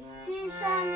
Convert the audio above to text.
İstiyorsan